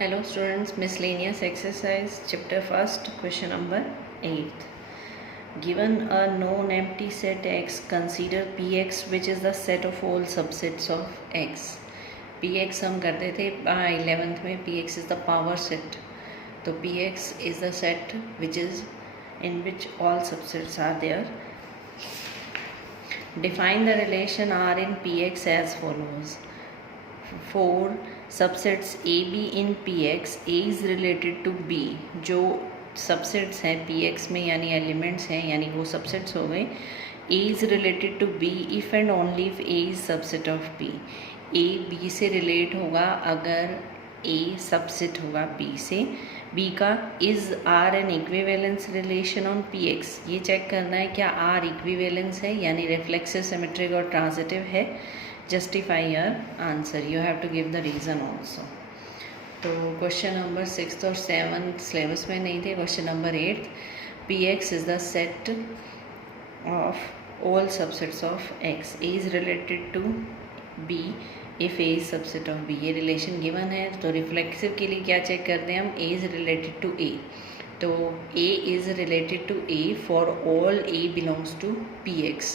Hello students, miscellaneous exercise, chapter 1st, question number 8th. Given a known empty set X, consider Px which is the set of all subsets of X. Px हम करते थे 11th में, Px is the power set. तो Px is the set which is in which all subsets are there. Define the relation R in Px as follows. For subsets A B in P X, A is related to B. जो subsets हैं P X में यानी elements हैं यानी वो subsets हो गए. A is related to B if and only if A is subset of B. A B से रिलेट होगा अगर ए सबसेट होगा बी से. बी का is R an equivalence relation on P X. ये चेक करना है क्या आर इक्विवेलेंस है यानी रिफ्लेक्सिव, सिमेट्रिक और ट्रांजिटिव है. justify your answer. You have to give the reason also. तो क्वेश्चन नंबर 6 और 7 सिलेबस में नहीं थे. Question number 8, Px is the set of all subsets of X. A is related to B if A is subset of B. ये relation given है. तो reflexive के लिए क्या चेक करते हैं हम, A is related to A. तो A is related to A for all A belongs to Px.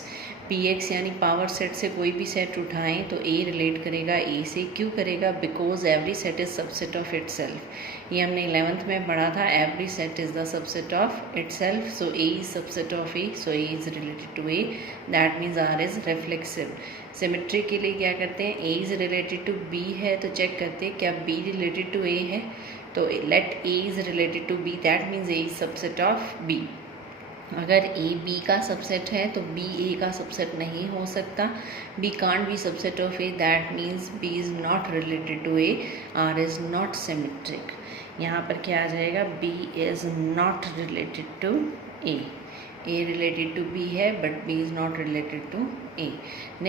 Px यानी पावर सेट से कोई भी सेट उठाएं तो A रिलेट करेगा A से. क्यों करेगा? Because every set is subset of itself. ये हमने 11th में पढ़ा था. Every set is the subset of itself. So A is subset of A, so A is related to A. That means R is reflexive. Symmetry के लिए क्या करते हैं, A is related to B है तो check करते हैं क्या B रिलेटेड टू A है. तो let A is related to B, that means A is subset of B. अगर A B का सबसेट है तो B A का सबसेट नहीं हो सकता. B can't be subset of A, that means B is not related to A. R is not symmetric. यहाँ पर क्या आ जाएगा, B is not related to A. A related to B है but B is not related to A.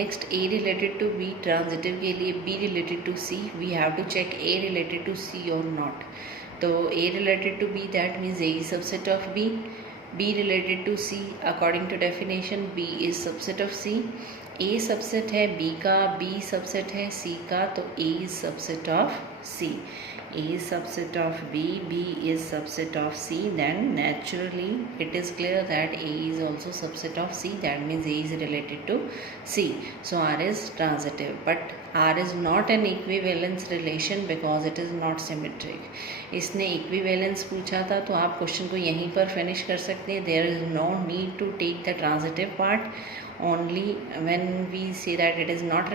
Next, A related to B, transitive के लिए B related to C. We have to check A related to C or not. तो A related to B, that means A is subset of B. B related to C, according to definition B is subset of C. A subset है B का, B subset है C का, तो A is subset of C. A is subset of B, B is subset of C, then naturally it is clear that A is also subset of C, that means A is related to C. So R is transitive, but R is not an equivalence relation because it is not symmetric. इसने equivalence पूछा था तो आप question को यहीं पर finish कर सकते हैं. There is no need to take the transitive part. Only when we say that it is not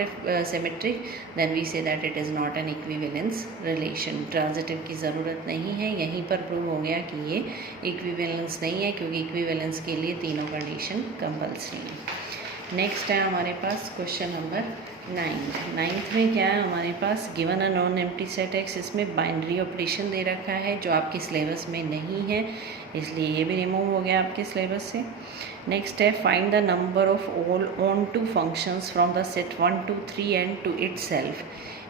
symmetric, then we say that it is not an equivalence relation. Transitive की ज़रूरत नहीं है. यहीं पर प्रूव हो गया कि ये इक्विवेलेंस नहीं है क्योंकि इक्विवेलेंस के लिए तीनों कंडीशन कंपल्सरी है. नेक्स्ट है हमारे पास क्वेश्चन नंबर 9th में क्या है हमारे पास, given a non empty set X. इसमें बाइनरी ऑपरेशन दे रखा है जो आपके सिलेबस में नहीं है, इसलिए ये भी रिमूव हो गया आपके सिलेबस से. नेक्स्ट है find the number of all onto functions from the set 1 to 3 and to itself.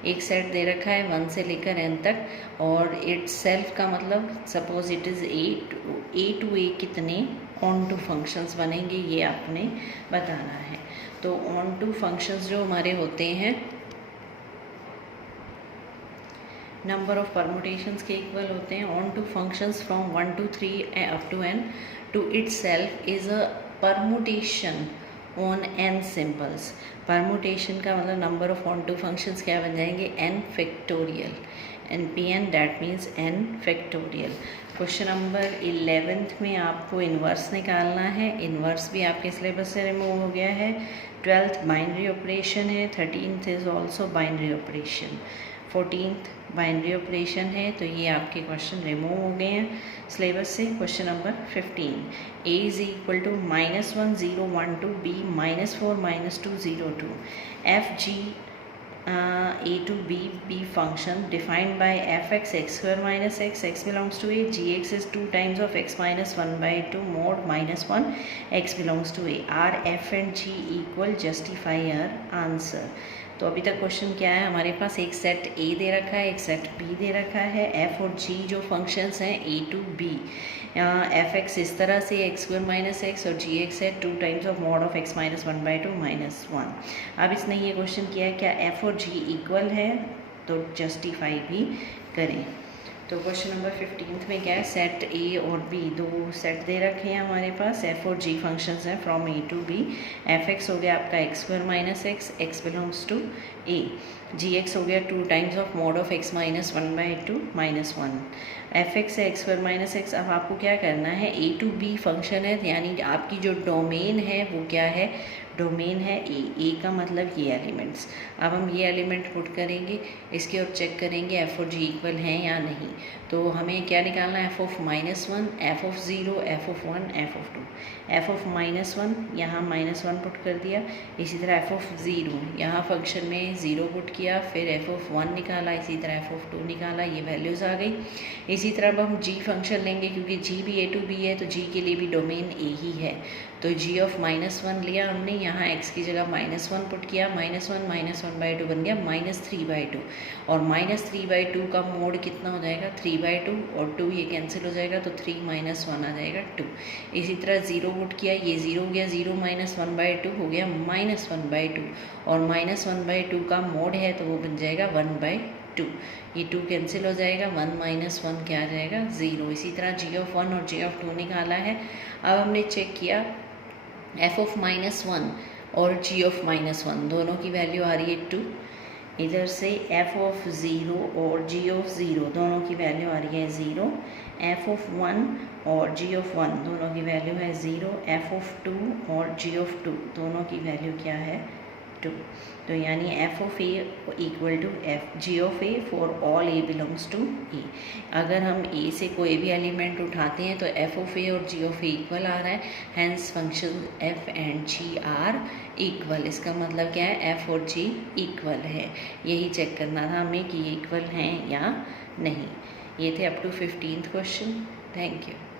एक सेट दे रखा है 1 से लेकर n तक और इट सेल्फ का मतलब suppose it is A to A कितने ऑन टू फंक्शंस बनेंगे ये आपने बताना है. तो ऑन टू फंक्शंस जो हमारे होते हैं नंबर ऑफ परमुटेशंस के इक्वल होते हैं. Onto functions from 1 to 3 up to n to itself is a permutation on n symbols. Permutation का मतलब number of onto functions क्या बन जाएंगे, n factorial. NPN that means n factorial. Question number 11th में आपको inverse निकालना है. Inverse भी आपके सिलेबस से रिमूव हो गया है. 12th बाइनरी ऑपरेशन है. 13th is also binary operation. 14th binary operation है. तो ये आपके क्वेश्चन रिमूव हो गए हैं सिलेबस से. Question number 15, A is equal to -1 0 1 2 B -4 -2 0 2. F G A to B function defined by fx x square minus x belongs to A. Gx is 2 times of x minus 1 by 2 mod -1 x belongs to A. Are f and g equal? Justify your answer. तो अभी तक question क्या है हमारे पास, एक set A दे रखा है, एक सेट B दे रखा है. f और g जो फंक्शंस हैं A to B, F x इस तरह से एक्स स्क्वायर माइनस एक्स और जी एक्स है 2 times of mod of X minus 1 by 2 minus 1. अब इसने ये क्वेश्चन किया है क्या एफ और जी इक्वल है, तो जस्टिफाई भी करें. तो क्वेश्चन नंबर 15 में क्या है, सेट ए और बी दो सेट दे रखे हैं हमारे पास, एफ और जी फंक्शंस हैं from A to B. F X हो गया आपका X square minus X, X belongs to A. G X हो गया 2 times of mod of X minus 1/2 minus 1। F X है एक्स स्क्वायर माइनस एक्स। अब आपको क्या करना है, ए टू बी फंक्शन है, यानी आपकी जो डोमेन है वो क्या है, डोमेन है ए का मतलब ये एलिमेंट्स। अब हम ये एलिमेंट पुट करेंगे इसके और चेक करेंगे एफ और जी इक्वल हैं या नहीं। तो हमें क्या निकालना है, F of -1, F of 0, F of 1, F of 2। F of -1 यहाँ -1 पुट कर दिया, इसी तरह एफ ऑफ 0 यहाँ फंक्शन में 0 पुट किया, फिर एफ ऑफ 1 निकाला, इसी तरह एफ ऑफ 2 निकाला, ये वैल्यूज़ आ गई। इसी तरह अब हम जी फंक्शन लेंगे, क्योंकि जी भी ए टू बी है तो जी के लिए भी डोमेन ए ही है। तो जी ऑफ -1 लिया हमने, यहाँ x की जगह -1 पुट किया, -1 -1/2 बन गया -3/2, और -3/2 का मोड कितना हो जाएगा, 3/2, और 2 ये कैंसिल हो जाएगा तो 3 - 1 आ जाएगा 2। इसी तरह 0 पुट किया, ये 0 हो गया, 0 - 1/2 हो गया -1/2, और -1/2 का मोड है तो वो बन जाएगा 1/2। ये 2 कैंसिल हो जाएगा, 1 - 1 क्या आ जाएगा, 0। इसी तरह जी ऑफ 1 और जी ऑफ 2 निकाला है। अब हमने चेक किया एफ ऑफ -1 और जी ऑफ -1 दोनों की वैल्यू आ रही है 2। इधर से एफ ऑफ 0 और जी ऑफ 0 दोनों की वैल्यू आ रही है 0। एफ ऑफ 1 और जी ऑफ 1 दोनों की वैल्यू है 0। एफ ऑफ 2 और जी ऑफ 2 दोनों की वैल्यू क्या है, 2। तो यानी F of A equal to F G of A for all A belongs to A. अगर हम ए से कोई भी एलिमेंट उठाते हैं तो एफ ऑफ ए और जी ऑफ ए इक्वल आ रहा है, hence function F and G are equal. इसका मतलब क्या है, एफ और जी इक्वल है। यही चेक करना था हमें कि ये इक्वल हैं या नहीं। ये थे up to 15th question. Thank you.